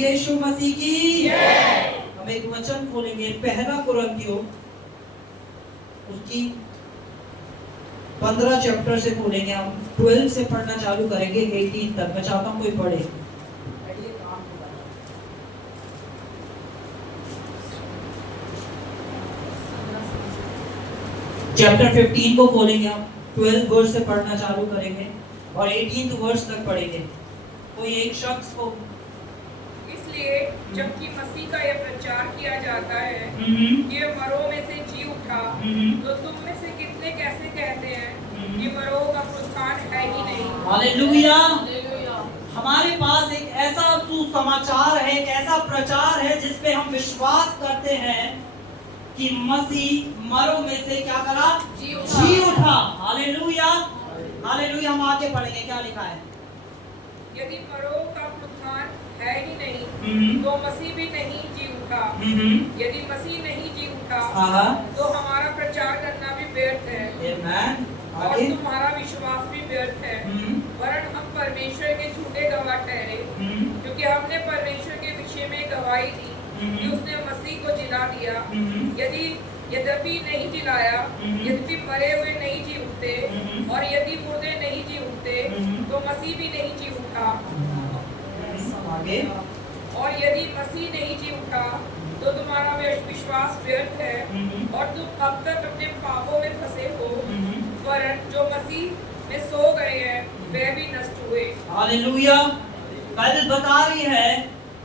यीशु मसीह की हम एक वचन खोलेंगे, पहला कुरिन्थियों उसकी 15 चैप्टर से खोलेंगे। हम 12 से पढ़ना चालू करेंगे 18 तक। मैं चाहता हूँ कोई पढ़े। चैप्टर 15 को खोलेंगे, हम 12 वर्स से पढ़ना चालू करेंगे और 18 वर्स तक पढ़ेंगे। कोई एक शख्स को इसलिए जबकि मसीह का यह प्रचार किया जाता है कि ये मरों में से जी उठा, तो तुम में से कितने कैसे कहते हैं कि मरों का पुनरुत्थान है ही नहीं। हालेलुया। हमारे पास एक ऐसा सुसमाचार है, एक ऐसा प्रचार है जिस पे हम विश्वास करते हैं कि मसीह मरों में से क्या करा? जी उठा। Hallelujah, hallelujah. हम आगे पढ़ेंगे, क्या लिखा है? यदि मरों का पुनरुत्थान है ही नहीं तो मसीह भी नहीं जी उठा। यदि मसीह नहीं जी उठा तो हमारा प्रचार करना भी व्यर्थ है और तुम्हारा विश्वास भी व्यर्थ है। वरन हम परमेश्वर के झूठे गवाह ठहरे, क्योंकि हमने परमेश्वर के विषय में गवाही दी कि उसने मसीह को जिला दिया। यद्यपि नहीं जिलाया, यद्यपि मरे हुए नहीं जी उठते, और यदि मुर्दे नहीं जी उठते तो मसीह भी नहीं जी उठा। आगे। और यदि मसीह नहीं जी उठा तो तुम्हारा विश्वास व्यर्थ है और तुम अब तक अपने पापों में फंसे हो। वरन जो मसीह में सो गए हैं वे भी नष्ट हुए। हालेलुया। बाइबल बता रही है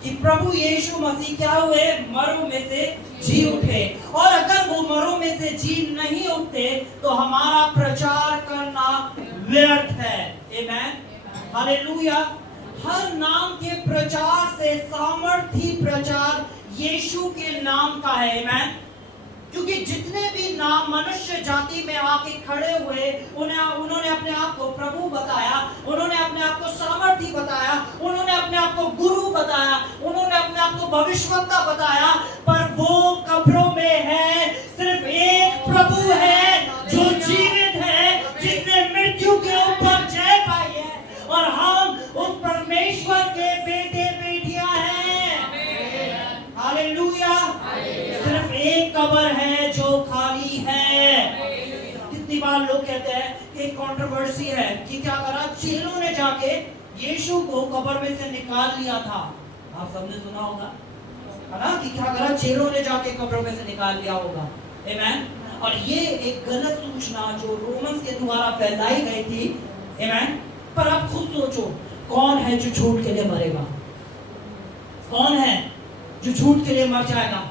कि प्रभु यीशु मसीह क्या हुए? मरों में से जी उठे। और अगर वो मरों में से जी नहीं उठते तो हमारा प्रचार करना व्यर्थ है। आमेन, हालेलुया। हर नाम के प्रचार से सामर्थी प्रचार यीशु के नाम का है। आमेन। क्योंकि जितने भी नाम मनुष्य जाति में आके खड़े हुए, उन्होंने अपने आप को प्रभु बताया, उन्होंने अपने आप को सामर्थी बताया, उन्होंने अपने आप को गुरु बताया, उन्होंने अपने आप को भविष्यवक्ता बताया, पर वो कब्रों में है। सिर्फ एक प्रभु है जो जीवित है, जिसने मृत्यु के ऊपर जय पाई है, और हम उस परमेश्वर के बेटे बेटियां हैं। हालेलुया। सिर्फ एक कब्र है जो खाली है। कितनी बार लोग कहते हैं कि कंट्रोवर्सी है कि क्या करा? चेलों ने जाके यीशु को कब्र में से निकाल लिया था। आप सबने सुना होगा, है ना? कि क्या करा? चेलों ने जाके कब्र में से निकाल लिया होगा। आमेन। और ये एक गलत सूचना जो रोमन्स के द्वारा फैलाई गई थी। आमेन। पर आप खुद सोचो, कौन है जो झूठ के लिए मरेगा? कौन है जो झूठ के लिए मर जाएगा?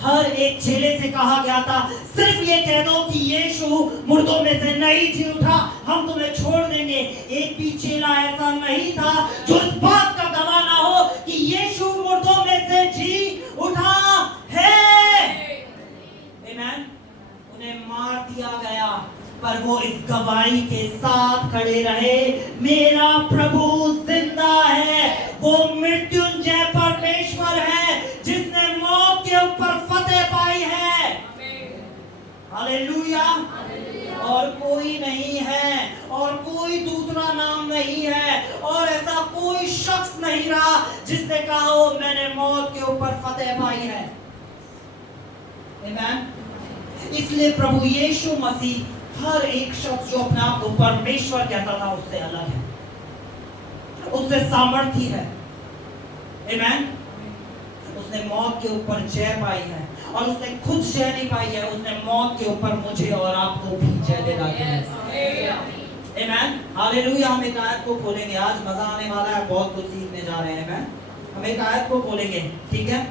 हर एक चेले से कहा गया था, सिर्फ ये कह दो कि यीशु मुर्दों में से नहीं जी उठा, हम तुम्हें छोड़ देंगे। एक भी चेला ऐसा नहीं था जो इस बात का गवाह ना हो कि यीशु मुर्दों में से जी उठा है। आमेन। उन्हें मार दिया गया, पर वो इस गवाही के साथ खड़े रहे, मेरा प्रभु जिंदा है, वो मृत्युंजय परमेश्वर है जिसने मौत के ऊपर फतेह पाई है। हालेलुया। और कोई नहीं है, और कोई दूसरा नाम नहीं है, और ऐसा कोई शख्स नहीं रहा जिसने कहा हो मैंने मौत के ऊपर फतेह पाई है। आमेन। इसलिए प्रभु यीशु मसीह हर एक शख्स जो अपने आप को परमेश्वर कहता था उससे अलग है, उससे सामर्थी है। आमेन। उसने मौत के ऊपर जय पाई है, और उसने खुद जय नहीं पाई है, उसने मौत के ऊपर मुझे और आपको भी जय दिला दी है। आमेन, हालेलुया। हम एक आयत को खोलेंगे, आज मजा आने वाला है, बहुत कुछ सीखने जा रहे हैं। आमेन। हम एक आयत को खोलेंगे, ठीक है?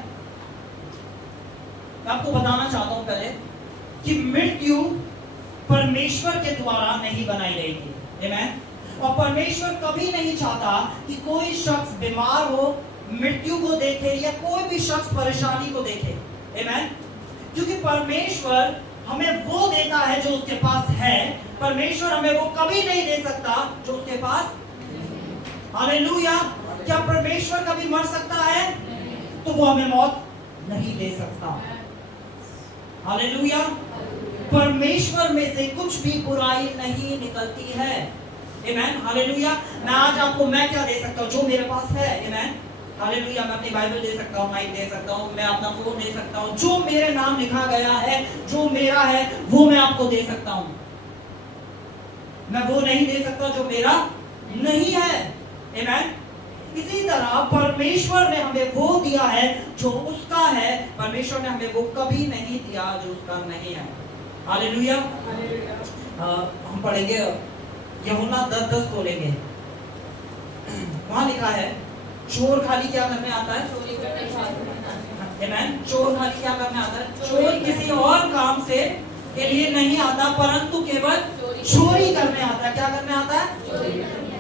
मैं आपको बताना चाहता हूं पहले कि मृत्यु परमेश्वर के द्वारा नहीं बनाई गई थी। आमेन। और परमेश्वर कभी नहीं चाहता कि कोई शख्स बीमार हो, मृत्यु को देखे, या कोई भी शख्स परेशानी को देखे। आमेन। क्योंकि परमेश्वर हमें वो देता है जो उसके पास है, परमेश्वर हमें वो कभी नहीं दे सकता जो उसके पास। हालेलुया। क्या परमेश्वर कभी मर सकता है? तो वो हमें मौत नहीं दे सकता। हालेलुया। परमेश्वर में से कुछ भी बुराई नहीं निकलती है। आमेन, हालेलुया। मैं आज आपको मैं क्या दे सकता हूँ? जो मेरे पास है। आमेन। हालेलुया। मैं अपनी बाइबल दे सकता हूँ, माइक दे सकता हूँ, मैं अपना फोन दे सकता हूँ, जो मेरे नाम लिखा गया है, जो मेरा है वो मैं आपको दे सकता हूँ। मैं वो नहीं दे सकता जो मेरा नहीं है। आमीन। इसी तरह परमेश्वर ने हमें वो दिया है जो उसका है। परमेश्वर ने हमें वो कभी नहीं दिया जो उसका नहीं है। हालेलुया। हम पढ़ेंगे यूहन्ना 10:10 खोलेंगे। वहां लिखा है चोर खाली क्या करने आता है? आमीन। चोर खाली क्या करने आता है? चोर किसी और काम से के लिए नहीं आता, परंतु केवल चोरी करने आता है। क्या करने आता है?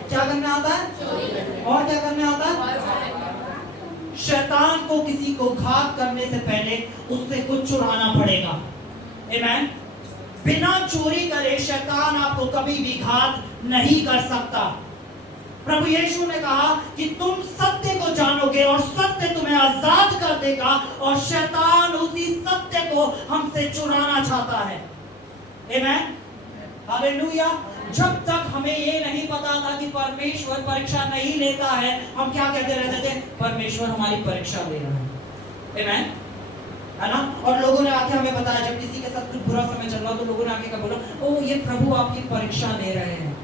क्या करने आता है? और क्या करने आता है? शैतान को किसी को घात करने से पहले उससे कुछ चुराना पड़ेगा। आमीन। बिना चोरी करे शैतान आपको कभी भी घात नहीं कर सकता। प्रभु यीशु ने कहा कि तुम सत्य को जानोगे और सत्य तुम्हें आजाद कर देगा, और शैतान उसी सत्य को हमसे चुराना चाहता है। आमीन। हालेलुया। जब तक हमें ये नहीं पता था कि परमेश्वर परीक्षा नहीं लेता है, हम क्या कहते रहते थे? परमेश्वर हमारी परीक्षा ले रहा है। आमीन। है ना? और लोगों ने आके हमें बताया, जब किसी के साथ कुछ बुरा समय चल रहा तो लोगों ने आके क्या बोला? ओ ये प्रभु आपकी परीक्षा ले रहे हैं,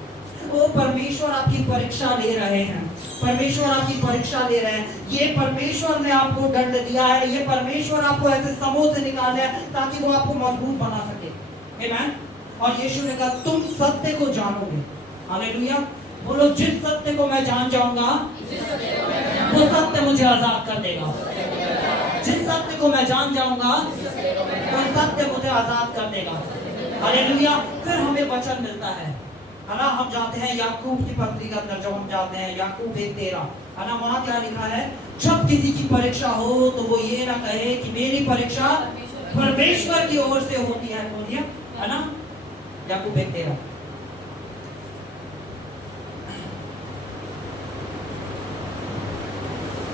ओ परमेश्वर आपकी परीक्षा ले रहे हैं, परमेश्वर आपकी परीक्षा ले रहे हैं। ये परमेश्वर ने आपको दंड दिया है, ये परमेश्वर आपको ऐसे समूह से निकाला है ताकि वो आपको मजबूत बना सके। आमीन। और यीशु ने कहा तुम सत्य को जानोगे। हालेलुया। बोलो, जिस सत्य को मैं जान जाऊंगा वो सत्य मुझे आजाद कर देगा। जिस सत्य को मैं जान जाऊंगा वो सत्य मुझे आजाद कर देगा। हालेलुया। फिर हमें वचन मिलता है ना? हम जाते हैं याकूब की पत्री के अंदर, जब हम जाते हैं याकूब 1:13, है ना? वहां क्या लिखा है? जब किसी की परीक्षा हो तो वो ये ना कहे कि मेरी परीक्षा परमेश्वर की ओर से होती है। बोलिए, है ना? याकूब 1:13।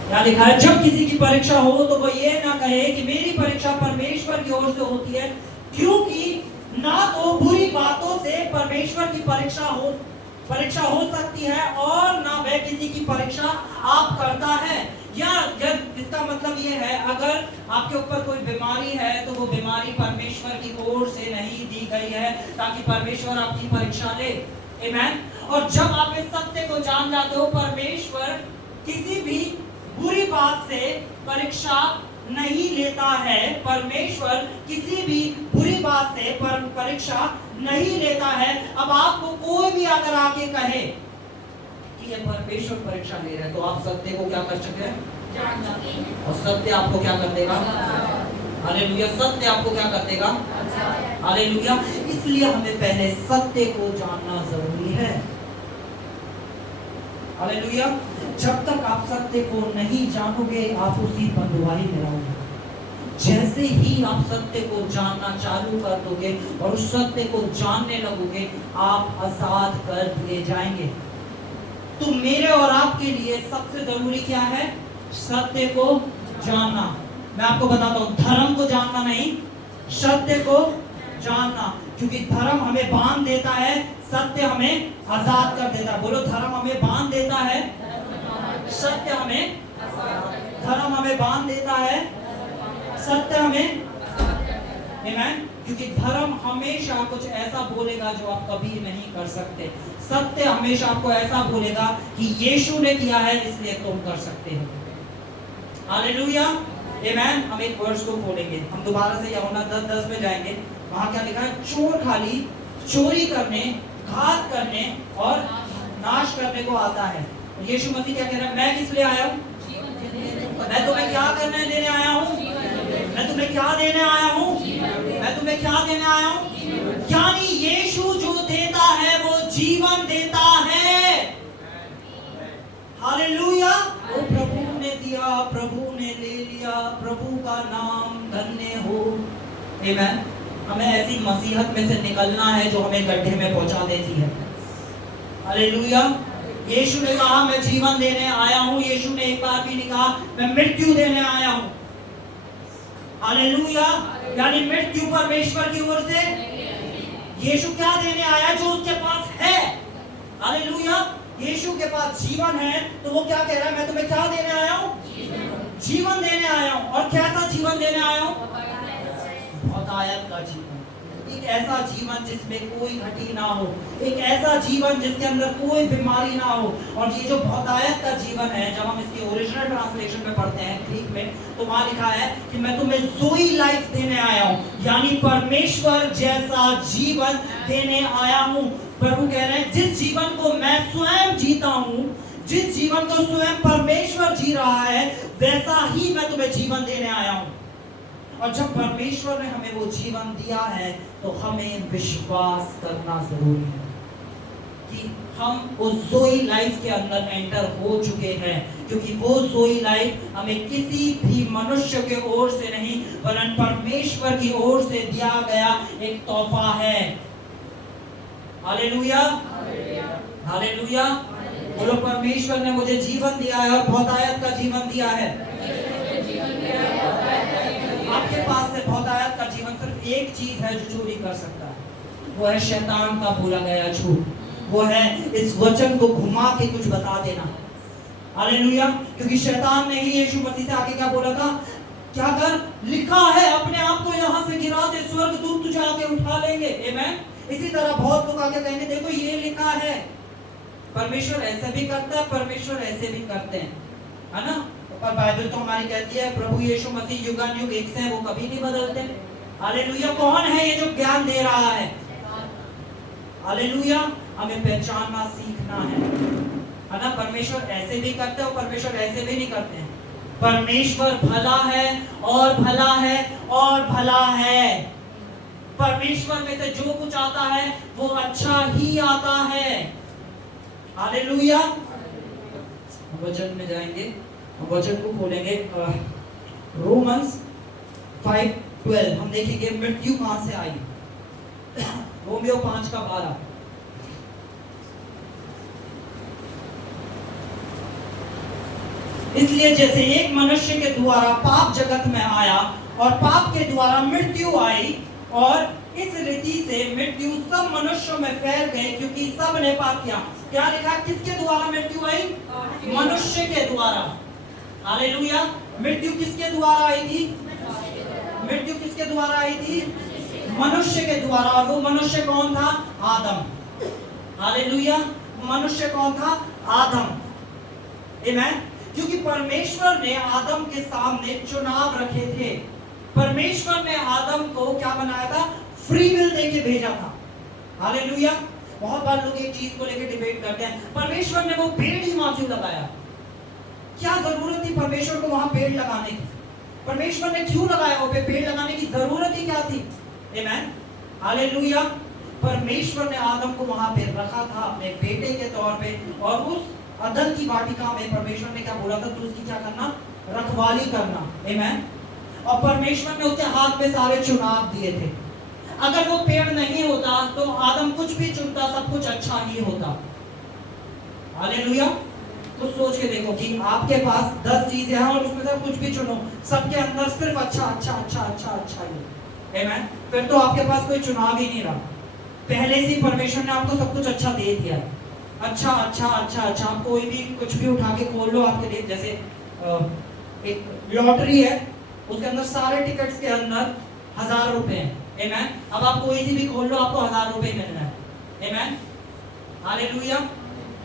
क्या लिखा है? जब किसी की परीक्षा हो तो वो ये ना कहे कि मेरी परीक्षा परमेश्वर की ओर से होती है, क्योंकि ना तो बुरी बातों से परमेश्वर की परीक्षा हो सकती है, और ना वह किसी की परीक्षा आप करता है। या इसका मतलब ये है, अगर आपके ऊपर कोई बीमारी है तो वो बीमारी परमेश्वर की ओर से नहीं दी गई है ताकि परमेश्वर आपकी परीक्षा ले। आमीन। और जब आप इस सत्य को जान जाते हो, परमेश्वर किसी भी बुरी बात से परीक्षा नहीं लेता है, परमेश्वर किसी भी बुरी बात से परीक्षा नहीं लेता है। अब आपको कोई भी अगर आके कहे कि ये परमेश्वर परीक्षा ले रहा है, तो आप सत्य को क्या कर सकते हैं? और सत्य आपको क्या कर देगा? हालेलुया। सत्य आपको क्या कर देगा? हालेलुया। इसलिए हमें पहले सत्य को जानना जरूरी है। हालेलुया। जब तक आप सत्य को नहीं जानोगे आप उसी बंधुआई में रहोगे। जैसे ही आप सत्य को जानना चालू कर दोगे और उस सत्य को जानने लगोगे, आप आजाद कर दिए जाएंगे। तो मेरे और आपके लिए सबसे जरूरी क्या है? सत्य को जानना। मैं आपको बताता हूँ, धर्म को जानना नहीं, सत्य को जानना। क्योंकि धर्म हमें बांध देता है, सत्य हमें आजाद कर देता है। बोलो, धर्म हमें बांध देता है, सत्य हमें, धर्म हमें बांध देता है, सत्य हमें। आमीन। क्योंकि धर्म हमेशा कुछ ऐसा बोलेगा जो आप कभी नहीं कर सकते। सत्य हमेशा आपको ऐसा बोलेगा कि यीशु ने किया है इसलिए तुम कर सकते हो। हालेलुया। आमीन। हम एक वर्स को खोलेंगे, हम दोबारा से यूहन्ना 10:10 में जाएंगे। वहां क्या लिखा है? चोर खाली चोरी करने, घात करने और नाश करने को आता है। यीशु मसीह क्या कह रहा है? मैं किस लिए आया हूँ? मैं तुम्हें क्या करने देने आया हूँ? मैं तुम्हें क्या देने आया हूँ? मैं तुम्हें क्या देने आया हूँ? यानी यीशु जो देता है वो जीवन देता है। हालेलुया। वो प्रभु ने दिया, प्रभु ने ले लिया, प्रभु का नाम धन्य हो। आमीन। हमें ऐसी मसीहत में से निकलना है जो हमें गड्ढे में पहुंचा देती है। हालेलुया। यीशु ने कहा मैं जीवन देने आया हूं। यीशु ने एक बार भी नहीं कहा मैं मृत्यु देने आया हूं। हालेलुया। यानी मृत्यु परमेश्वर की ओर से। यीशु क्या देने आया? जो उसके पास है। हालेलुया। यीशु के पास जीवन है, तो वो क्या कह रहा है? मैं तुम्हें क्या देने आया हूं? जीवन देने आया हूं। और कैसा जीवन देने आया हूं? बहुतायत का जीवन। एक ऐसा जीवन जिसमें कोई घटी ना हो, एक ऐसा जीवन जिसके अंदर कोई बीमारी ना हो। और ये जो बहुतायत का जीवन है, जब हम इसकी ओरिजिनल ट्रांसलेशन में पढ़ते हैं ग्रीक में, तो वहां लिखा है कि मैं तुम्हें ज़ोई लाइफ देने आया हूं, यानी परमेश्वर जैसा जीवन देने आया हूं। प्रभु कह रहे हैं जिस जीवन को मैं स्वयं जीता हूं, जिस जीवन को स्वयं परमेश्वर जी रहा है, वैसा ही मैं तुम्हें जीवन देने आया हूं। और जब परमेश्वर ने हमें वो जीवन दिया है, तो हमें विश्वास करना जरूरी है कि हम उस ज़ोई लाइफ के अंदर एंटर हो चुके हैं, क्योंकि वो ज़ोई लाइफ हमें किसी भी मनुष्य के ओर से नहीं, वरन परमेश्वर की ओर से दिया गया एक तोहफा है। Hallelujah, hallelujah. बोलो, परमेश्वर ने मुझे जीवन दिया है और बहुतायत का जीवन दिया है। आपके पास से बहुतायत का जीवन सिर्फ एक चीज है जो चोरी कर सकता है, वो है शैतान का बोला गया झूठ। वो है इस वचन को घुमा के कुछ बता देना। हालेलुया। क्योंकि शैतान ने ही यीशु मसीह से आके क्या बोला था? क्या कर, लिखा है अपने आप को यहाँ से गिरा दे, स्वर्गदूत तुझे आके उठा लेंगे। आमीन। इसी तरह बहुत लोग आके कहेंगे देखो ये लिखा है। परमेश्वर ऐसे भी करता है, परमेश्वर ऐसे भी करते हैं, है ना। पर बाइबल तो हमारी कहती है प्रभु यीशु मसीह युगानुयुग एक से हैं, वो कभी नहीं बदलते। हालेलुया। कौन है ये जो ज्ञान दे रहा है? हालेलुया। हमें पहचानना सीखना है ना। परमेश्वर ऐसे भी करते हैं और परमेश्वर ऐसे भी नहीं करते हैं। परमेश्वर भला है और भला है और भला है। परमेश्वर में से जो कुछ आता है वो अच्छा ही आता है। हालेलुया। वचन में जाएंगे, वचन को खोलेंगे, रोमन्स 5:12। हम देखेंगे मृत्यु कहां से आई। रोमियो 5:12। इसलिए जैसे एक मनुष्य के द्वारा पाप जगत में आया और पाप के द्वारा मृत्यु आई, और इस रीति से मृत्यु सब मनुष्यों में फैल गई क्योंकि सब ने पाप किया। क्या लिखा? किसके द्वारा मृत्यु आई? मनुष्य के द्वारा। हालेलुया। मृत्यु किसके द्वारा आई थी? मृत्यु किसके द्वारा आई थी? मनुष्य के द्वारा। और वो मनुष्य कौन था? आदम। हालेलुया। मनुष्य कौन था? आदम। आमीन। क्योंकि परमेश्वर ने आदम के सामने चुनाव रखे थे। परमेश्वर ने आदम को क्या बनाया था? फ्री विल देके भेजा था। हालेलुया। बहुत बार लोग एक चीज को लेकर डिबेट करते हैं, परमेश्वर ने वो पेड़ ही वहां क्यों लगाया? क्या जरूरत थी परमेश्वर को वहां पेड़ लगाने की? परमेश्वर ने क्यों लगाया वो पेड़ लगाने की जरूरत ही क्या थी? आमीन। हालेलुया। परमेश्वर ने आदम को वहां पे रखा था अपने बेटे के तौर पे, और उस अदन की वाटिका में परमेश्वर ने क्या बोला था? तो उसकी क्या करना? रखवाली करना। आमीन। और परमेश्वर ने उसके हाथ में सारे चुनाव दिए थे। अगर वो पेड़ नहीं होता तो आदम कुछ भी चुनता, सब कुछ अच्छा ही होता। हालेलुया। तो सोच के देखो कि आपके पास 10 चीजें हैं और उसमें से कुछ भी चुनो, सबके अंदर सिर्फ अच्छा अच्छा अच्छा अच्छा अच्छा ही। आमीन। फिर तो आपके पास कोई चुनाव ही नहीं रहा। पहले से परमेश्वर ने आपको सब कुछ अच्छा दे दिया। अच्छा अच्छा अच्छा अच्छा। आप कोई भी कुछ भी उठा के खोल लो आपके लिए। जैसे एक लॉटरी है, उसके अंदर सारे टिकट्स के अंदर 1000 रुपए हैं। आमीन। अब आप कोई सी भी खोल लो, आपको 1000 रुपए मिल रहा है। आमीन। हालेलुया।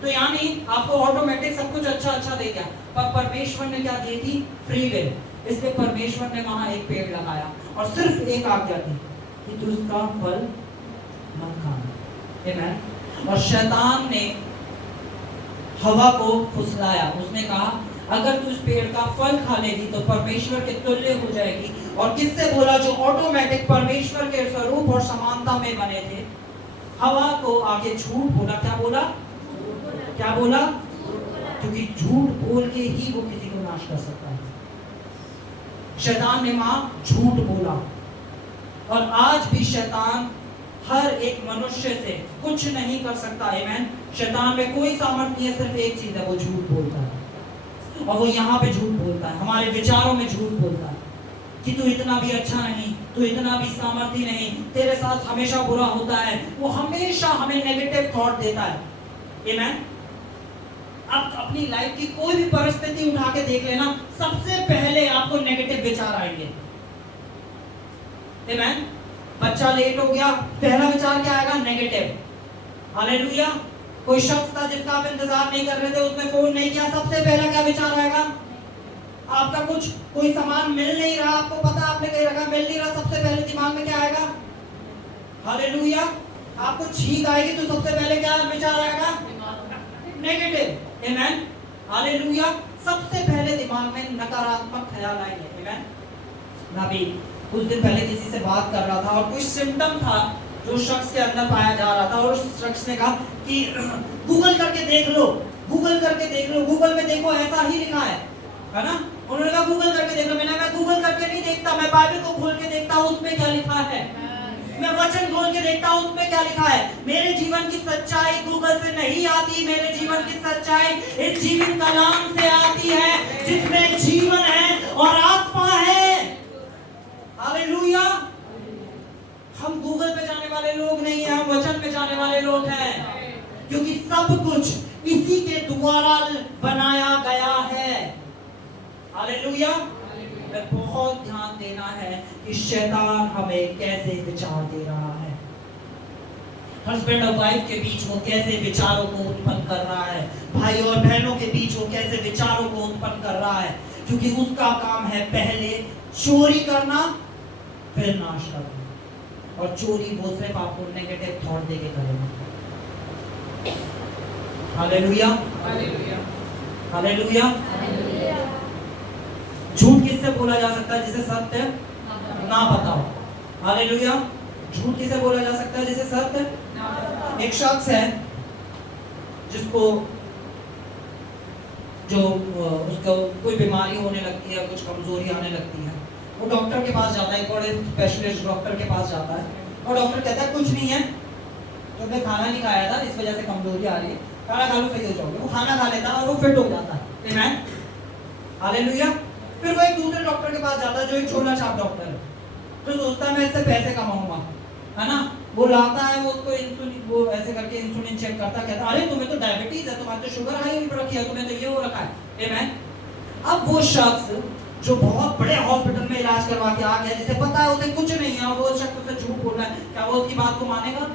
तो यानी आपको ऑटोमेटिक सब कुछ अच्छा अच्छा दे गया। पर परमेश्वर ने क्या दी थी? Free will. इसलिए परमेश्वर ने वहां एक पेड़ लगाया और सिर्फ एक आज्ञा दी कि तू उसका फल मत खाना। आमीन। और शैतान ने हवा को फुसलाया। उसने कहा अगर तू इस पेड़ का फल खा लेगी तो परमेश्वर के तुल्य हो जाएगी। और किससे बोला? जो ऑटोमेटिक परमेश्वर के स्वरूप और समानता में बने थे। हवा को आगे झूठ बोला। क्या बोला? क्या बोला? क्योंकि झूठ बोल के ही वो किसी को नाश कर सकता है। शैतान ने वहां झूठ बोला। और आज भी शैतान हर एक मनुष्य से कुछ नहीं कर सकता। आमीन। शैतान में कोई सामर्थ्य नहीं है, सिर्फ एक चीज है, वो झूठ बोलता है। और वो यहाँ पे झूठ बोलता है, हमारे विचारों में झूठ बोलता है कि तू इतना भी अच्छा नहीं, तू इतना भी सामर्थ्य नहीं, तेरे साथ हमेशा बुरा होता है। वो हमेशा हमें नेगेटिव थॉट देता है। आमीन। आप अपनी लाइफ की कोई भी परिस्थिति उठा के देख लेना, सबसे पहले आपको नेगेटिव विचार आएंगे। आमीन। बच्चा लेट हो गया, पहला विचार क्या आएगा? नेगेटिव। हालेलुया। कोई शख्स था जिसका आप इंतजार नहीं कर रहे थे, उसने फोन नहीं किया, सबसे पहला क्या विचार आएगा? आपका कुछ कोई सामान मिल नहीं रहा, आपको पता आपने कहीं रखा, मिल नहीं रहा, सबसे पहले दिमाग में क्या आएगा? हालेलुया। आपको छींक आएगी तो सबसे पहले क्या विचार आएगा? नेगेटिव। आमीन। हालेलुया। सबसे पहले दिमाग में नकारात्मक ख्याल आएंगे। आमीन। नबी कुछ दिन पहले किसी से बात कर रहा था और कुछ सिम्टम था जो शख्स के अंदर पाया जा रहा था, और उस शख्स ने कहा कि गूगल करके देख लो, गूगल करके देख लो, गूगल में देखो ऐसा ही लिखा है ना। उन्होंने कहा गूगल करके देख लो। मैं गूगल करके नहीं देखता, मैं बाइबल को खोल के देखता हूँ उसमें क्या लिखा है, मैं वचन खोल के देखता हूँ उसमें क्या लिखा है। मेरे जीवन की सच्चाई गूगल से नहीं आती, मेरे जीवन की सच्चाई इस जीवन कलाम से आती है जिसमें जीवन है और आत्मा है। हालेलुया। हम गूगल पे जाने वाले लोग नहीं हैं, हम वचन पे जाने वाले लोग हैं, क्योंकि सब कुछ इसी के द्वारा बनाया गया है। हालेलुया। बहुत ध्यान देना है कि शैतान हमें कैसे विचार दे रहा है, हस्बैंड और वाइफ के बीच वो कैसे विचारों को उत्पन्न कर रहा है, भाई और बहनों के बीच वो कैसे विचारों को उत्पन्न कर रहा है, क्योंकि उसका काम है पहले चोरी करना फिर नाश करना, और चोरी वो सिर्फ आपको नेगेटिव थॉट देके करेगा। हालेलुया। हालेलुया। हालेलुया। झूठ किससे बोला जा सकता है? जिसे सत्य ना पता हो। हालेलुया। झूठ किसे बोला जा सकता है? जिसे सत्य ना पता हो। एक शख्स है जिसको जो उसको कोई बीमारी होने लगती है, कुछ कमजोरी आने लगती है, वो डॉक्टर के पास जाता है, एक बड़े स्पेशलिस्ट डॉक्टर के पास जाता है, और डॉक्टर कहता है कुछ नहीं है, तुमने खाना नहीं खाया था इस वजह से कमजोरी आ रही है, खाना खा लो सही हो जाओगे। वो खाना खा लेता है और वो फिट हो जाता है। आमीन। हालेलुया। फिर वो एक दूसरे डॉक्टर के पास जाता है जो एक छोटा छाप डॉक्टर है, तो सोचता है मैं इससे पैसे कमाऊंगा, है ना। वो लाता है, वो उसको इंसुलिन, वो ऐसे करके इंसुलिन चेक करता, कहता अरे तुम्हें तो डायबिटीज है, तुम्हारी तो शुगर हाई हुई रखी है, तुम्हें तो ये हो रखा है। आमीन। अब वो शख्स जो बहुत बड़े हॉस्पिटल में इलाज करवा के आ गया, जिसे पता है उसे कुछ नहीं है, और वो शख्स उसे झूठ बोल रहा है, क्या वो उसकी बात को मानेगा?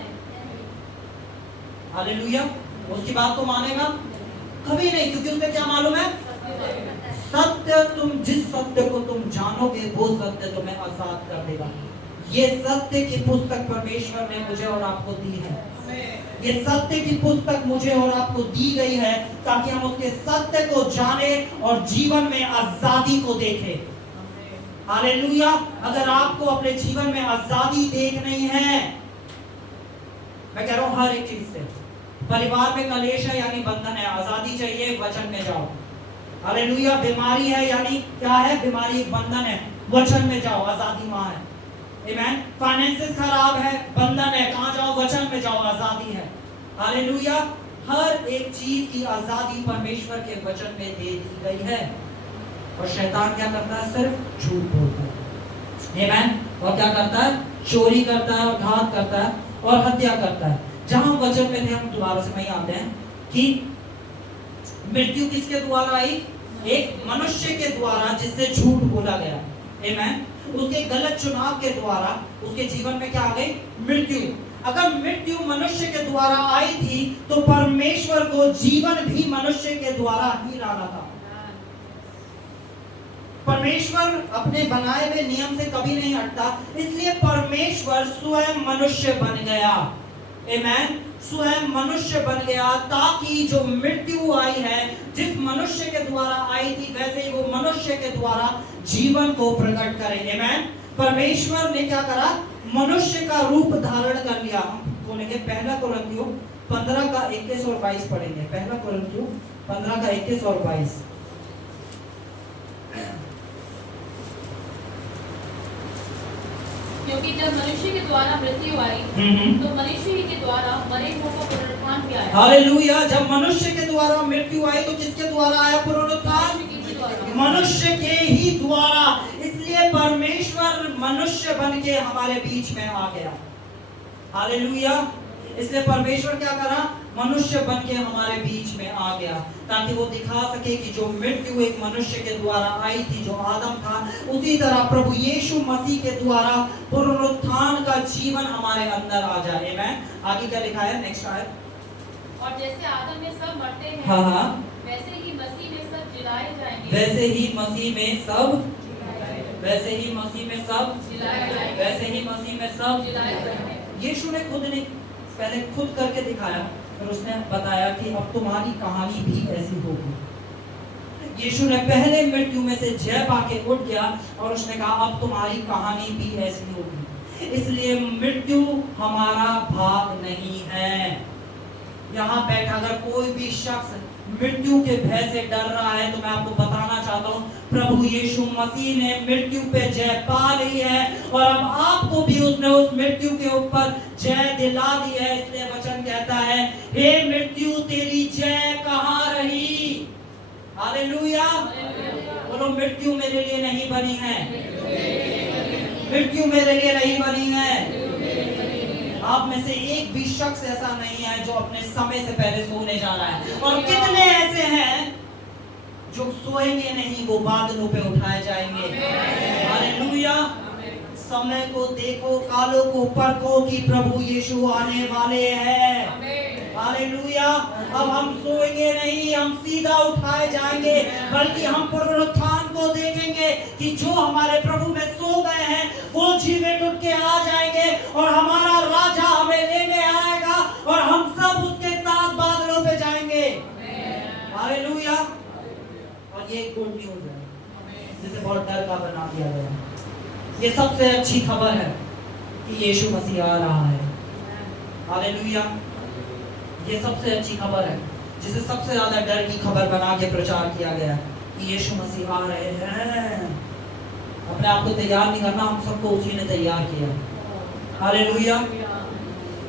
हालेलुया। उसकी बात को मानेगा? कभी नहीं, क्योंकि उसे क्या मालूम है? सत्य, तुम जिस सत्य को तुम जानोगे वो सत्य तुम्हें आजाद कर देगा। ये सत्य की पुस्तक परमेश्वर ने मुझे और आपको दी है। ये सत्य की पुस्तक मुझे और आपको दी गई है ताकि हम उसके सत्य को जाने और जीवन में आजादी को देखें। हालेलुया। अगर आपको अपने जीवन में आजादी देखनी है, मैं कह रहा हूं हर एक चीज से, परिवार में कलेश है यानी बंधन है, आजादी चाहिए, वचन में जाओ। हालेलुया। बीमारी है यानी क्या है? बीमारी एक बंधन है, वचन में जाओ, आजादी वहां है। आमीन। फाइनेंसेस खराब है, बंधन है, कहां जाओ? वचन में जाओ, आजादी है। हालेलुया। हर एक चीज की आजादी परमेश्वर के वचन में दे दी गई है, और शैतान क्या करता है? सिर्फ झूठ बोलता है। आमीन। और क्या करता है? चोरी करता है, और घात करता है, और हत्या करता है। जहां वचन में थे, हम दोबारा से वहीं आते हैं कि मृत्यु किसके द्वारा आई? एक मनुष्य के द्वारा, जिससे झूठ बोला गया। आमीन। उसके गलत चुनाव के द्वारा उसके जीवन में क्या आ गई? मृत्यु। अगर मृत्यु मनुष्य के द्वारा आई थी तो परमेश्वर को जीवन भी मनुष्य के द्वारा ही लाना था। परमेश्वर अपने बनाए हुए नियम से कभी नहीं हटता, इसलिए परमेश्वर स्वयं मनुष्य बन गया। आमीन। स्वयं मनुष्य बन गया ताकि जो मृत्यु आई है, जिस मनुष्य के द्वारा आई थी, वैसे ही वो मनुष्य के द्वारा जीवन को प्रकट करे। आमीन। परमेश्वर ने क्या करा? मनुष्य का रूप धारण कर लिया। हम बोलेंगे पहला कुरिन्थियों 15 का 21 और 22 पढ़ेंगे। पहला कुरिन्थियों 15 का 21 और 22। क्योंकि जब मनुष्य के द्वारा मृत्यु आई तो मनुष्य ही के द्वारा मरे हुओं का पुनरुत्थान भी आया। हालेलुया। जब मनुष्य के द्वारा मृत्यु आई तो किसके द्वारा आया पुनरुत्थान? मनुष्य के ही द्वारा। इसलिए परमेश्वर मनुष्य बन के हमारे बीच में आ गया। हालेलुया। इसलिए परमेश्वर क्या करा? मनुष्य बन के हमारे बीच में आ गया, ताकि वो दिखा सके कि जो मृत्यु एक मनुष्य के द्वारा आई थी, जो आदम था, उसी तरह प्रभु यीशु मसीह के द्वारा पुनरुत्थान का जीवन हमारे अंदर आ जाए। आमीन। आगे क्या लिखा है, नेक्स्ट आयत। और जैसे आदम में सब मरते हैं, हाँ, वैसे ही मसीह में सब जिलाए जाएंगे। वैसे ही मसीह में सब, वैसे ही मसीह में सब जिलाए जाएंगे। वैसे ही मसीह में सब जिलाए जाएंगे। यीशु ने खुद ने पहले खुद करके दिखाया, फिर उसने बताया कि अब तुम्हारी कहानी भी ऐसी होगी। यीशु ने पहले मृत्यु में से जय पाके उठ गया और उसने कहा अब तुम्हारी कहानी भी ऐसी होगी। इसलिए मृत्यु हमारा भाग नहीं है। यहाँ बैठा अगर कोई भी शख्स मृत्यु के भय से डर रहा है, तो मैं आपको बताना चाहता हूँ, प्रभु यीशु मसीह ने मृत्यु पे जय पा ली है और अब आपको भी उसने उस मृत्यु के ऊपर जय दिला दी है। इसलिए वचन कहता है, हे मृत्यु तेरी जय कहाँ रही। हालेलुया। बोलो, मृत्यु मेरे लिए नहीं बनी है, मृत्यु मेरे लिए नहीं बनी है। आप में से एक भी शख्स ऐसा नहीं है जो अपने समय से पहले सोने जा रहा है, और कितने ऐसे हैं जो सोएंगे नहीं, वो बादलों पे उठाए जाएंगे। हालेलुया। समय को देखो, कालों को परखो कि प्रभु यीशु आने वाले हैं। हालेलुया। अब हम सोएंगे नहीं, हम सीधा उठाए जाएंगे, बल्कि हम पुनरुत्थान को देखेंगे कि जो हमारे प्रभु में सो गए हैं वो जीवित उठ के आ जाएंगे और हमारा राजा हमें लेने आएगा और हम सब उसके साथ बादलों पे जाएंगे। हालेलुया। और ये गुड न्यूज है जिसे बहुत डर का बना दिया गया। ये सबसे अच्छी खबर है कि यीशु मसीह आ रहा है। हालेलुया। ये सबसे अच्छी खबर है जिसे सबसे ज्यादा डर की खबर बना के प्रचार किया गया कि यीशु मसीह आ रहे हैं। अपने आप को तैयार नहीं करना, हम सबको उसी ने तैयार किया। हालेलुया।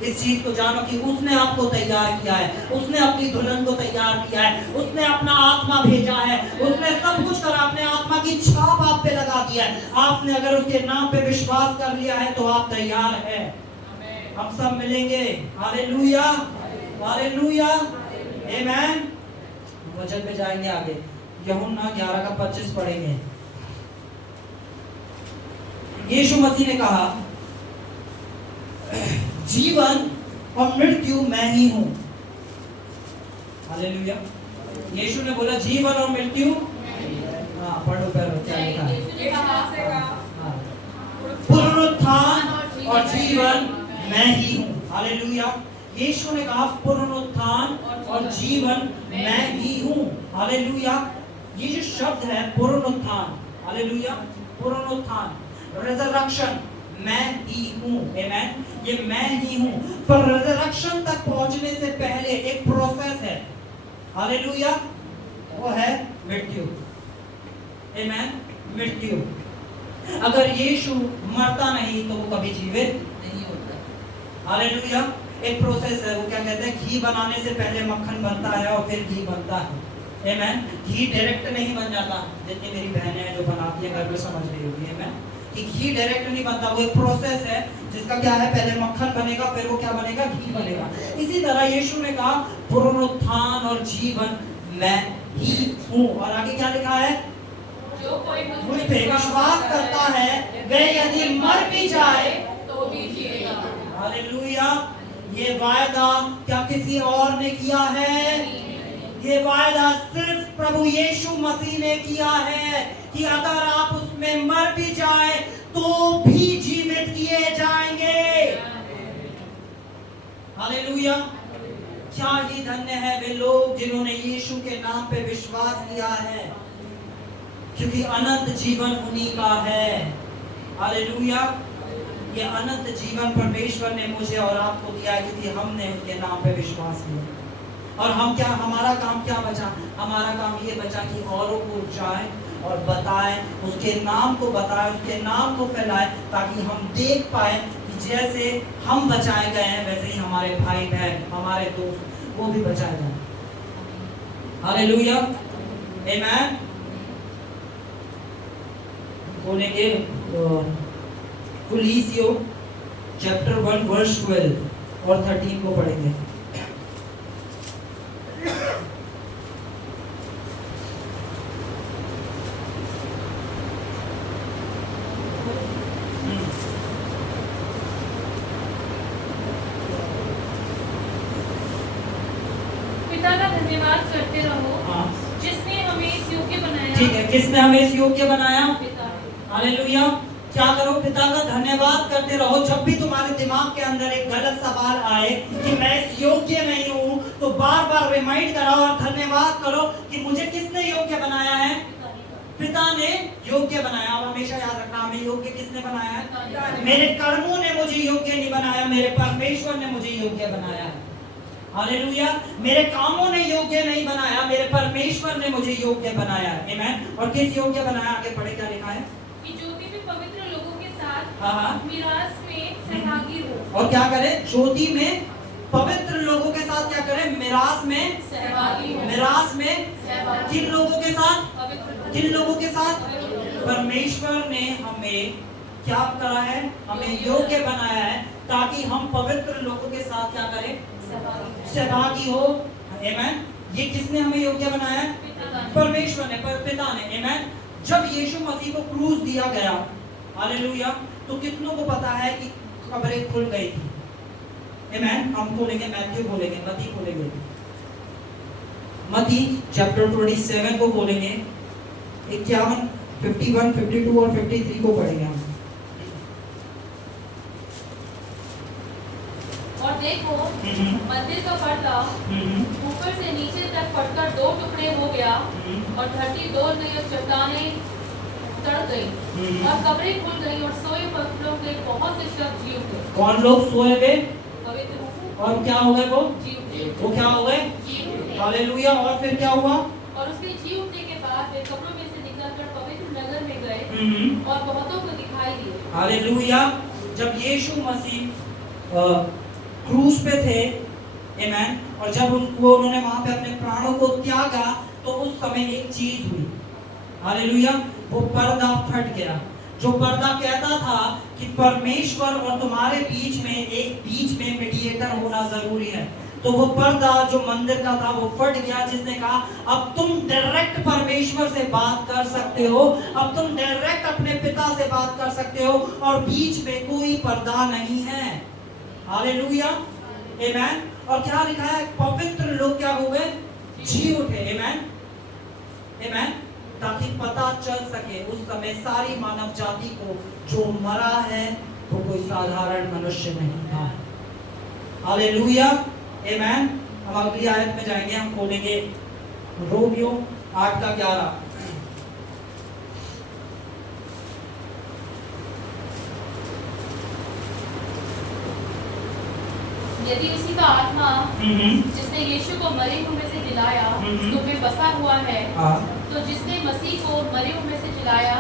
इस चीज को जानो कि उसने आपको तैयार किया है, उसने अपनी दुल्हन को तैयार किया है, उसने अपना आत्मा भेजा है, उसने सब कुछ करा, अपने आत्मा की छाप आप पे लगा दिया है। आपने अगर उसके नाम पे विश्वास कर लिया है तो आप तैयार है। हम सब मिलेंगे। हालेलुया, हालेलुया, आमीन। वचन पे जाएंगे आगे, यूहन्ना 11:25 पढ़ेंगे। यीशु मसीह ने कहा, जीवन और मृत्यु मैं ही हूं। हालेलुया। यीशु ने बोला जीवन और मृत्यु, हाँ पढ़ो क्या लिखा है, पुनरुत्थान और जीवन मैं ही हूं। हालेलुया। यीशु ने कहा पुनरुत्थान और जीवन मैं ही हूं। हालेलुया। ये जो शब्द है पुनरुत्थान, हालेलुया, पुनरुत्थान, रिजरेक्शन, मैं ही हूं। आमीन। ये मैं ही हूं, पर रिजरेक्शन तक पहुंचने से पहले एक प्रोसेस है। हालेलुया। वो है मृत्यु। आमीन। मृत्यु। अगर यीशु मरता नहीं तो वो कभी जीवित नहीं होता। हालेलुया। एक प्रोसेस है, वो क्या कहते हैं, घी बनाने से पहले मक्खन बनता है और फिर घी बनता है। आमीन। घी डायरेक्ट नहीं बन जाता। जितनी मेरी बहनें हैं जो बनाती हैं घर पे समझ रही होगी, आमीन, कि घी डायरेक्ट नहीं बनता, वो एक प्रोसेस है जिसका क्या है, पहले मक्खन बनेगा फिर वो क्या बनेगा, घी बनेगा। इसी तरह यीशु ने कहा पुनरुत्थान और जीवन मैं ही हूँ। और आगे क्या लिखा है, जो कोई मुझ पे विश्वास करता है वह यदि मर भी जाए तो भी जिएगा। हालेलुया। ये वायदा क्या किसी और ने किया है? ये वायदा सिर्फ प्रभु यीशु मसीह ने किया है कि अगर आप उसमें मर भी जाए तो भी जीवित किए जाएंगे। हालेलुया। क्या ही धन्य है वे लोग जिन्होंने यीशु के नाम पे विश्वास किया है, क्योंकि अनंत जीवन उन्हीं का है। हालेलुया। ये अनंत जीवन परमेश्वर ने मुझे और आपको दिया क्योंकि हमने उसके नाम पे विश्वास किया। और हम क्या, हमारा काम क्या बचा? हमारा काम ये बचा कि औरों को जाए और बताए, उसके नाम को बताए, उसके नाम को फैलाए, ताकि हम देख पाए कि जैसे हम बचाए गए हैं वैसे ही हमारे भाई बहन, हमारे दोस्त, वो भी बचाए जाए। हालेलुया। आमीन। बोलेंगे कुलीसियों चैप्टर 1 वर्स 12 और 13 को पढ़ेंगे। करते रहो हाँ, जिसने हमें इस योग्य बनाया। ठीक है, किसने हमें इस योग्य बनाया? पिता ने। हालेलुया। क्या करो? पिता का धन्यवाद करते रहो। जब भी तुम्हारे दिमाग के अंदर एक गलत सवाल आए कि मैं इस योग्य नहीं हूँ, तो बार बार रिमाइंड कराओ और धन्यवाद करो कि मुझे किसने योग्य बनाया है? पिता ने योग्य बनाया। और हमेशा याद रखना, हमें योग्य किसने बनाया है? मेरे कर्मों ने मुझे योग्य नहीं बनाया, मेरे परमेश्वर ने मुझे योग्य बनाया है। हालेलुया। मेरे कामों ने योग्य नहीं बनाया, मेरे परमेश्वर ने मुझे योग्य बनाया है। आमीन। और किस योग्य बनाया? आगे पढ़े, क्या लिखा है? कि ज्योति में पवित्र लोगों के साथ हाँ। मिरास में सहभागी हो। और क्या करे? ज्योति में पवित्र लोगों के साथ क्या करे? मिरास में सहभागी हो। मिरास में सहभागी। किन लोगों के साथ? पवित्र। किन लोगों के साथ? पवित्र। परमेश्वर ने हमें क्या करा है? हमें योग्य बनाया है ताकि हम पवित्र लोगों के साथ क्या करें? सहभागी हो। आमीन। ये किसने हमें योग्य बनाया है? परमेश्वर ने, पिता ने। आमीन। जब यीशु मसीह को क्रूस दिया गया, हालेलुया, तो कितनों को पता है कि कब्रें खुल गई थी? आमीन। हम खोलेंगे, मैथ्यू खोलेंगे, मत्ती खोलेंगे, मत्ती चैप्टर 27 को खोलेंगे, 51, 51, 52 और 53 को पढ़ेंगे हम। और देखो, मंदिर का पर्दा ऊपर से नीचे तक फटकर 2 टुकड़े हो गया और धरती डोल गई और चट्टानें तड़ गई और कब्रें खुल गई और सोए पवित्रों के बहुत से शब्द जी उठे। कौन लोग सोए गए? पवित्र। और क्या हो गए? वो जी उठे। वो क्या हो गए? जी उठे। हालेलुया। और फिर क्या हुआ? और उसके जी उठने के बाद वे कब्रों में से निकलकर पवित्र नगर में गए और बहुतों को दिखाई दिए। हालेलुया। जब यीशु मसीह क्रूस पे थे, आमीन, और जब उन्होंने वहां पे अपने प्राणों को त्यागा, तो उस समय एक चीज हुई। हालेलुया। वो पर्दा फट गया। जो पर्दा कहता था कि परमेश्वर और तुम्हारे बीच में मीडिएटर होना जरूरी है, तो वो पर्दा जो मंदिर का था वो फट गया, जिसने कहा अब तुम डायरेक्ट परमेश्वर से बात कर सकते हो, अब तुम डायरेक्ट अपने पिता से बात कर सकते हो और बीच में कोई पर्दा नहीं है। हालेलुया। आमीन। और क्या लिखा है? पवित्र लोग क्या हो गए? जी उठे। आमीन। आमीन। ताकि पता चल सके उस समय सारी मानव जाति को जो मरा है वो कोई साधारण मनुष्य नहीं था। हालेलुया। आमीन। हम अगली आयत में जाएंगे, हम खोलेंगे रोमियो 8:11। यदि उसी का आत्मा जिसने यीशु को मरे हुए में से जिलाया तुम्हें बसा हुआ है, तो जिसने मसीह को मरे हुए में से जिलाया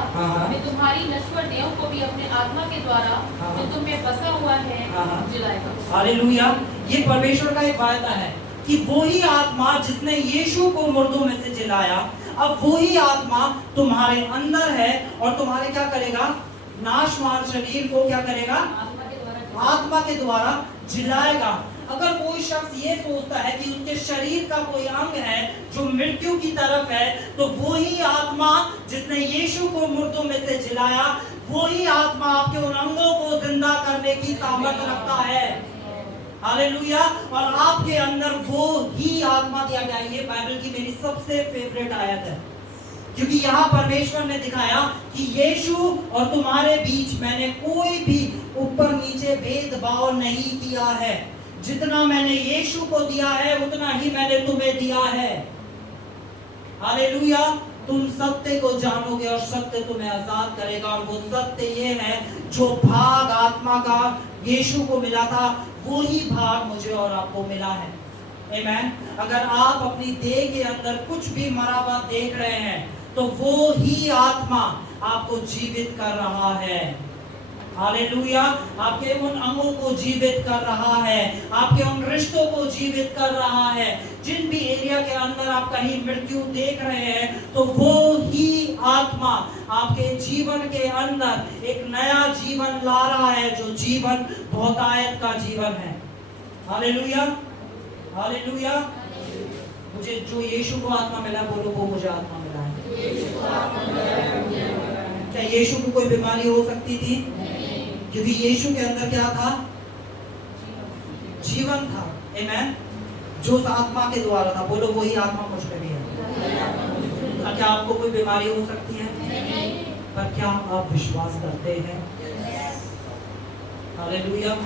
वे तुम्हारी नश्वर देहों को भी अपने आत्मा के द्वारा जो तुम्हें बसा हुआ है जिलाएगा। हालेलुया। ये परमेश्वर का एक वायदा है कि वही आत्मा जिसने यीशु को मुर्दों में से जिलाया, अब वही आत्मा तुम्हारे अंदर है और तुम्हारे क्या करेगा? नाशवान शरीर को क्या करेगा? आत्मा के द्वारा जिलाएगा। अगर कोई शख्स ये सोचता है कि उसके शरीर का कोई अंग है जो मृत्यु की तरफ है, तो वही आत्मा जिसने यीशु को मुर्दों में से जिलाया, वही आत्मा आपके उन अंगों को जिंदा करने की सामर्थ्य रखता है। हालेलुया। और आपके अंदर वो ही आत्मा दिया गया। ये बाइबल की मेरी सबसे फेवरेट आयत है, क्योंकि यहाँ परमेश्वर ने दिखाया कि यीशु और तुम्हारे बीच मैंने कोई भी ऊपर नीचे भेदभाव नहीं किया है। जितना मैंने यीशु को दिया है उतना ही मैंने तुम्हें दिया है। हालेलुया। तुम सत्य को जानोगे और सत्य तुम्हें आजाद करेगा। और वो सत्य ये है, जो भाग आत्मा का यीशु को मिला था, वो ही भाग मुझे और आपको मिला है। आमीन। अगर आप अपनी देह के अंदर कुछ भी मरा हुआ देख रहे हैं, तो वो ही आत्मा आपको जीवित कर रहा है। हालेलुया। आपके उन अंगों को जीवित कर रहा है, आपके उन रिश्तों को जीवित कर रहा है। जिन भी एरिया के अंदर आप कहीं मृत्यु देख रहे हैं, तो वो ही आत्मा आपके जीवन के अंदर एक नया जीवन ला रहा है, जो जीवन बहुतायत का जीवन है। हालेलुया। हालेलुया। मुझे जो यीशु को आत्मा मिला, बोलो वो मुझे आत्मा मिला है। क्या यीशु को कोई बीमारी हो सकती थी? क्योंकि यीशु के अंदर क्या था? जीवन था। आमीन। जो उस आत्मा के द्वारा था, बोलो वही आत्मा मुझ में भी है। क्या आपको कोई बीमारी हो सकती है? पर क्या आप विश्वास करते हैं? हालेलुया।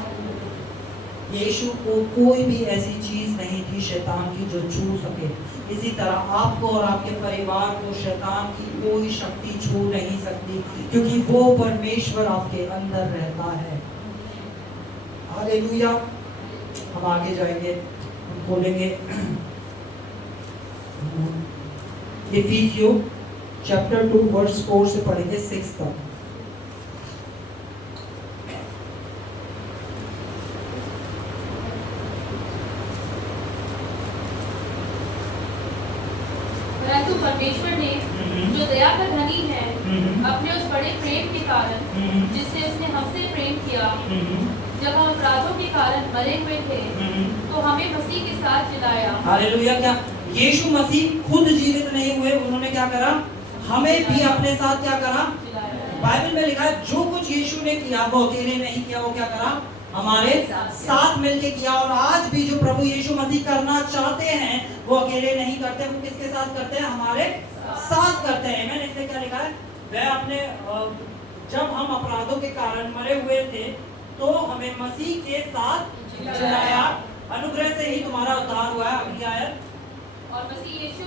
यीशु को कोई भी ऐसी चीज नहीं थी शैतान की जो छू सके। इसी तरह आपको और आपके परिवार को शैतान की कोई शक्ति छू नहीं सकती, क्योंकि वो परमेश्वर आपके अंदर रहता है। हालेलुया। हम आगे जाएंगे, हम खोलेंगे इफिसियों चैप्टर 2 वर्स 4 से पढ़ेंगे 6 तक। परंतु परमेश्वर ने जो दया का धनी है, अपने उस बड़े प्रेम के कारण जिससे उसने हमसे प्रेम किया, जब हम अपराधों के कारण मरे हुए थे, तो हमें मसीह के साथ जिलाया। हालेलुया। क्या यीशु मसीह खुद जीवित नहीं हुए, उन्होंने क्या करा? हमें भी अपने साथ क्या करा? बाइबल में लिखा है जो कुछ यीशु ने किया वो अकेले नहीं किया, वो क्या करा? हमारे साथ मिलके किया। और आज भी जो प्रभु यीशु मसीह करना चाहते हैं वो अकेले नहीं करते, वो किसके साथ करते हैं? हमारे साथ करते हैं। मैंने इसलिए क्या लिखा है? वह अपने जब हम अपराधों के कारण मरे हुए थे तो हमें मसीह के साथ जिलाया, अनुग्रह से ही तुम्हारा उद्धार हुआ है। अगली आयत। और मसीह यीशु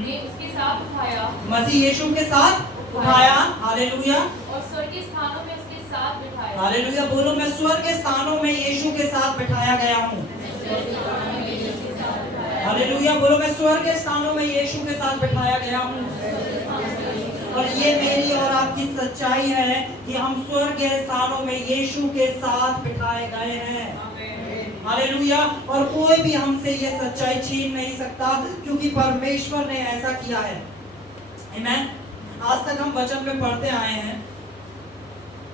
ने उसके साथ उठाया, मसीह यीशु के साथ उठाया। हालेलुया। और स्वर्गीय स्थानों में उसके साथ बिठाया। हालेलुया। बोलो मैं स्वर्ग के स्थानों में यीशु के साथ बिठाया गया हूँ। हालेलुया। बोलो मैं स्वर्ग के स्थानों में यीशु के साथ बिठाया गया हूँ। और ये मेरी और आपकी सच्चाई है कि हम स्वर्ग के स्थानों में यीशु के साथ बिठाए गए हैं। हालेलुया। और कोई भी हमसे ये सच्चाई छीन नहीं सकता, क्योंकि परमेश्वर ने ऐसा किया है। आमीन। आज तक हम वचन में पढ़ते आए हैं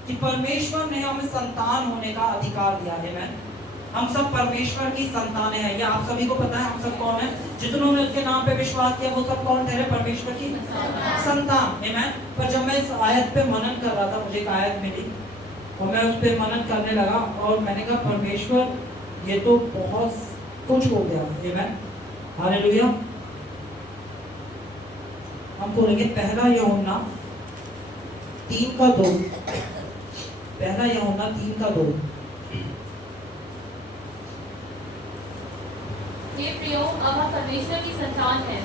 कि परमेश्वर ने हमें संतान होने का अधिकार दिया है। आमीन। हम सब परमेश्वर की संतानें हैं। ये आप सभी को पता है हम सब कौन है? जितनों ने उसके नाम पे विश्वास किया वो सब कौन ठहरे? परमेश्वर की संतान। आमीन। पर जब मैं इस आयत पे मनन कर रहा था, मुझे एक आयत मिली और मैं उस पे मनन करने लगा और मैंने कहा परमेश्वर ये तो बहुत कुछ हो गया। आमीन। हालेलुया। हम बोलेंगे पहला यूहन्ना 3:2। पहला यूहन्ना 3:2। हे प्रियो, अब हम परमेश्वर की संतान हैं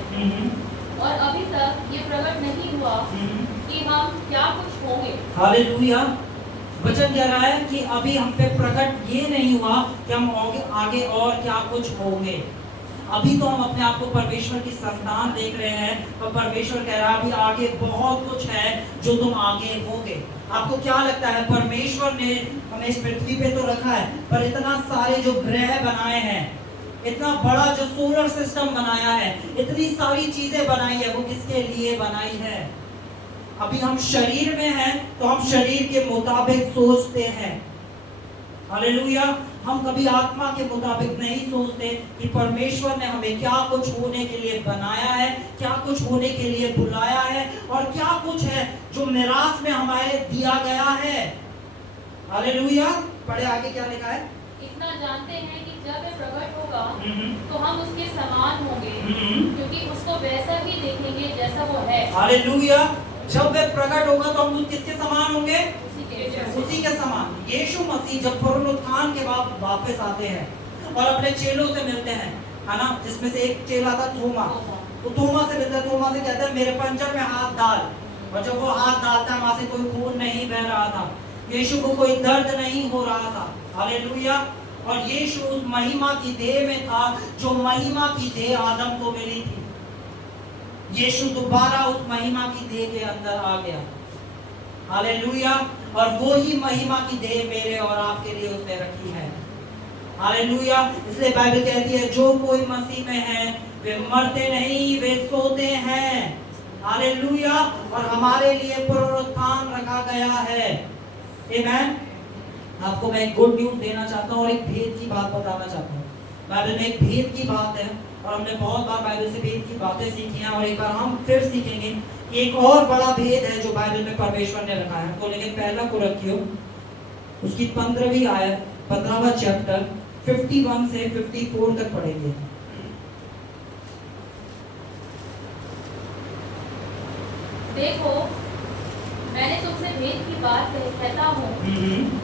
और अभी तक ये प्रकट नहीं हुआ कि हम क्या कुछ होंगे। हालेलुया। वचन कह रहा है कि अभी हम पे प्रकट ये नहीं हुआ कि हम आगे और क्या कुछ होंगे। अभी तो हम अपने आप को परमेश्वर की संतान देख रहे हैं, पर परमेश्वर कह रहा है अभी आगे बहुत कुछ है जो तुम आगे होगे। आपको क्या लगता है? परमेश्वर ने हमें इस पृथ्वी पे तो रखा है, पर इतना सारे जो ग्रह बनाए हैं, इतना बड़ा जो सोलर सिस्टम बनाया है, इतनी सारी चीजें बनाई है, वो किसके लिए बनाई है? अभी हम शरीर में हैं तो हम शरीर के मुताबिक सोचते हैं। हालेलुया। हम कभी आत्मा के मुताबिक नहीं सोचते कि परमेश्वर ने हमें क्या कुछ होने के लिए बनाया है, क्या कुछ होने के लिए बुलाया है और क्या कुछ है जो मिरास में हमारे दिया गया है। हालेलुया। पढ़े आगे क्या लिखा है? इतना जानते हैं कि जब वह प्रकट होगा तो हम उसके समान होंगे, क्योंकि उसको वैसा ही देखेंगे जैसा वो है। हालेलुया। जब वह प्रकट होगा तो हम किसके समान होंगे? उसी के समान। यीशु मसीह जब पुनरुत्थान के बाद वापस आते हैं और अपने चेलों से मिलते हैं, है ना, जिसमें से एक चेला था थोमा, तो थोमा से मिलता है, थोमा से कहता है मेरे पंजर में हाथ डाल, और जब वो हाथ डालता है वहां से कोई खून नहीं बह रहा था, यीशु को कोई दर्द नहीं हो रहा था। हालेलुया। और यीशु उस महिमा की देह में था जो महिमा की देह आदम को मिली थी। यीशु दोबारा उस महिमा की देह के अंदर आ गया। हालेलुया। और वो ही महिमा की देह मेरे और आपके लिए उसने रखी है। हालेलुया। इसलिए बाइबल कहती है जो कोई मसीह में है वे मरते नहीं, वे सोते हैं। हालेलुया। और हमारे लिए पुनरुत्थान रखा गया है। आमीन। आपको मैं एक गुड न्यूज़ देना चाहता हूँ और एक भेद की बात बताना चाहता हूँ। बाइबल में एक भेद की बात है और हमने बहुत बार बाइबल से भेद की बातें सीखी हैं और एक बार हम फिर सीखेंगे। एक और बड़ा भेद है जो बाइबल में परमेश्वर ने रखा है। तो लेकिन पहला कुरिन्थियों उसकी 15वीं आयत 15वां चैप्टर 51 से 54 तक पढ़ेंगे। देखो मैंने तुमसे भेद की बात कहता हूँ,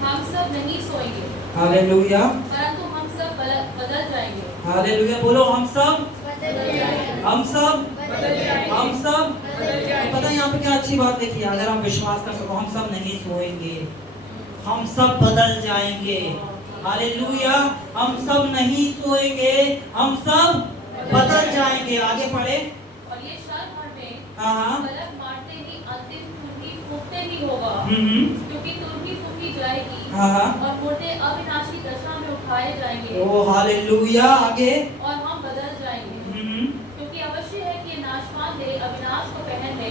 हम सब नहीं सोएंगे हालेलुया, परंतु हम सब बदल जाएंगे। हालेलुया, बोलो हम सब, हम सब, बदल जाएंगे। हम सब। बदल जाएंगे। पता है यहाँ पे क्या अच्छी बात देखिए, अगर आप विश्वास कर सको, हम सब नहीं सोएंगे, हम सब बदल जाएंगे। हालेलुया, हम सब नहीं सोएंगे, हम सब बदल जाएंगे। आगे पढ़े। और ये क्षण भर में हाँ, पलक मारते ही अंतिम तुरही फूंकते ही होगा, क्योंकि तुरही फूंकी जाएगी हाँ, और मुर्दे अविनाशी दशा में उठाए जाएंगे ओ हालेलुया। आगे। और हम बदल जाएंगे, क्योंकि अवश्य है कि ये नाशवान देह अविनाश को पहन ले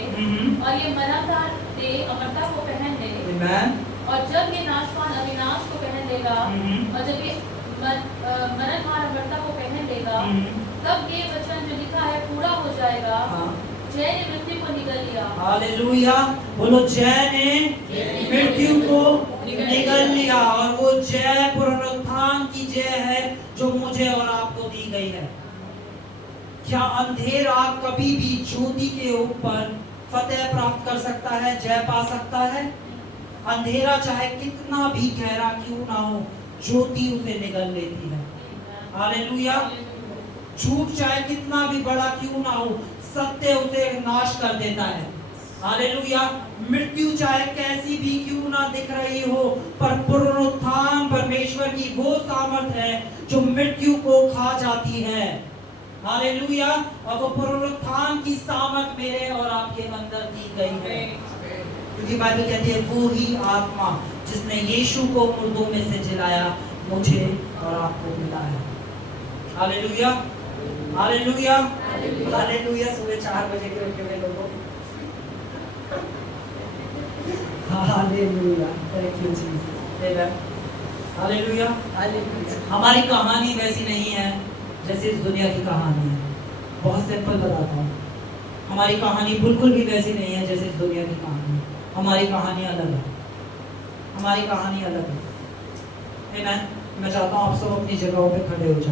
और ये मरणदार देह अमरता को पहन ले। आमेन। और जब ये नाशवान अविनाश को पहन लेगा और जब ये मरणहार अमरता को पहन लेगा, तब ये वचन जो लिखा है पूरा हो जाएगा, जय ने मृत्यु को निगल लिया। हालेलुया, बोलो जय ने मृत्यु को निगल लिया। और वो जय पुनरुत्थान की जय है जो मुझे और आपको दी गई है। क्या अंधेरा कभी भी ज्योति के ऊपर फतेह प्राप्त कर सकता है, जय पा सकता है? अंधेरा चाहे कितना भी गहरा क्यों ना हो, ज्योति उसे निगल लेती है। हालेलुया, झूठ चाहे कितना भी बड़ा क्यों ना हो, सत्य उसे नाश कर देता है। हालेलुया, मृत्यु चाहे कैसी भी क्यों ना दिख रही हो, पर पुनरुत्थान परमेश्वर की वो सामर्थ है जो मृत्यु को खा जाती है। हालेलुया, और वो पुनरुत्थान की सामर्थ मेरे और आपके अंदर दी गई है, क्योंकि बाइबल कहती है वो ही आत्मा जिसने यीशु को मुर्दों में से जिलाया, मुझे और आपको मिला है। Hallelujah, hallelujah, hallelujah. सुबह 4 बजे के उठे हुए लोगों, hallelujah, thank you Jesus, hallelujah. हमारी कहानी वैसी नहीं है जैसे इस दुनिया की कहानी है। बहुत सिंपल बताता हूँ, हमारी कहानी बिल्कुल भी वैसी नहीं है जैसे इस दुनिया की कहानी है। हमारी कहानी अलग है, हमारी कहानी अलग है। मैं चाहता हूँ आप सब अपनी जगहों पे खड़े हो जाएं।